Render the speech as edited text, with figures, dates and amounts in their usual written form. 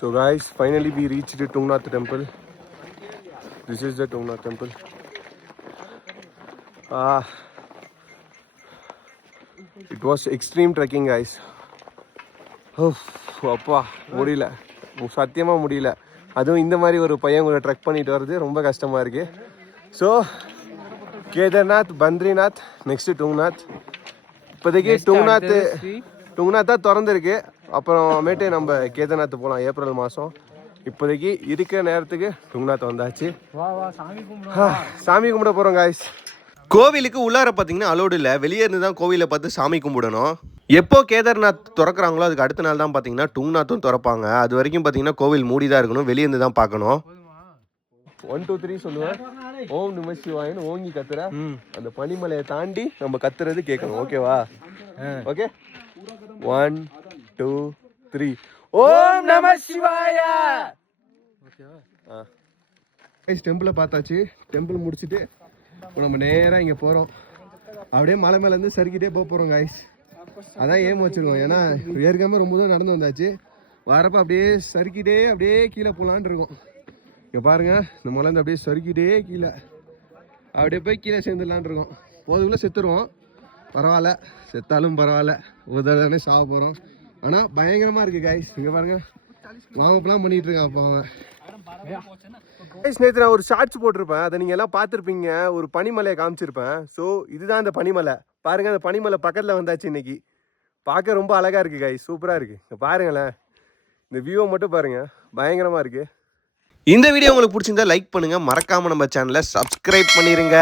So guys, finally we reached the Tungnath temple. This is the Tungnath temple. It was extreme trekking guys. அப்பா முடியல, சத்தியமாக முடியல. அதுவும் இந்த மாதிரி ஒரு பையன் கூட ட்ரெக் பண்ணிட்டு வர்றது ரொம்ப கஷ்டமாக இருக்குது. So Kedarnath, Badrinath, next Tungnath. இப்போதைக்கு டுங்நாத் தான் திறந்துருக்கு. அப்புறமேட்டு நம்ம கேதார்நாத் போகலாம் ஏப்ரல் மாதம். இப்போதைக்கு இருக்கிற நேரத்துக்கு டுங்நாத் வந்தாச்சு. சாமி கும்பிட போகிறோம் காய்ஸ். கோவிலுக்கு உள்ளார பார்த்தீங்கன்னா அலோடு இல்லை, வெளியே இருந்து தான் கோவிலை பார்த்து சாமி கும்பிடணும். எப்போ கேதார்நாத் திறக்கிறாங்களோ அதுக்கு அடுத்த நாள் தான் பார்த்தீங்கன்னா டுங்நாத்தும் திறப்பாங்க. அது வரைக்கும் பார்த்தீங்கன்னா கோவில் மூடி தான் இருக்கணும், வெளியே இருந்து தான் பார்க்கணும். 1 2 3 சொல்லுவேன். ஓம் நம சிவாயன்னு ஓங்கி கத்துற அந்த பனிமலையை தாண்டி நம்ம கத்துறது கேட்கணும். ஓகேவா? ஓகே, 1 2 3 ஓம் நம சிவாய. ஓகேவா? டெம்பிளை பார்த்தாச்சு. டெம்பிள் முடிச்சுட்டு இப்போ நம்ம நேராக இங்கே போகிறோம். அப்படியே மலை மேலேருந்து சறுக்கிட்டே போகிறோம் காய்ஸ். அதான் ஏம் வச்சுருக்கோம். ஏன்னா ஏற்கனவே ரொம்ப தூரம் நடந்து வந்தாச்சு. வரப்போ அப்படியே சறுக்கிட்டே அப்படியே கீழே போகலான் இருக்கோம். இங்கே பாருங்கள், இந்த மலைந்து அப்படியே சறுக்கிட்டே கீழே அப்படியே போய் கீழே சேர்ந்துடலான் இருக்கோம். போதுக்குள்ளே செத்துருவோம், பரவாயில்ல, செத்தாலும் பரவாயில்ல, ஒரு தடவை சாக போகிறோம். ஆனால் பயங்கரமாக இருக்குது காய்ஸ். இங்கே பாருங்கள், வாங்கப்பெல்லாம் பண்ணிகிட்டு இருக்கான் அப்போ அவன். நேற்று நான் ஒரு ஷார்ட்ஸ் போட்டிருப்பேன், அதை நீங்கள் எல்லாம் பார்த்துருப்பீங்க. ஒரு பனிமலையை காமிச்சிருப்பேன். ஸோ இதுதான் அந்த பனிமலை. பாருங்கள், அந்த பனிமலை பக்கத்தில் வந்தாச்சு இன்னைக்கு. பார்க்க ரொம்ப அழகாக இருக்குது காய்ஸ், சூப்பராக இருக்குது. பாருங்களேன், இந்த வியூவை மட்டும் பாருங்கள், பயங்கரமாக இருக்குது. இந்த வீடியோ உங்களுக்கு பிடிச்சிருந்தா லைக் பண்ணுங்கள், மறக்காமல் நம்ம சேனலை சப்ஸ்கிரைப் பண்ணிடுங்க.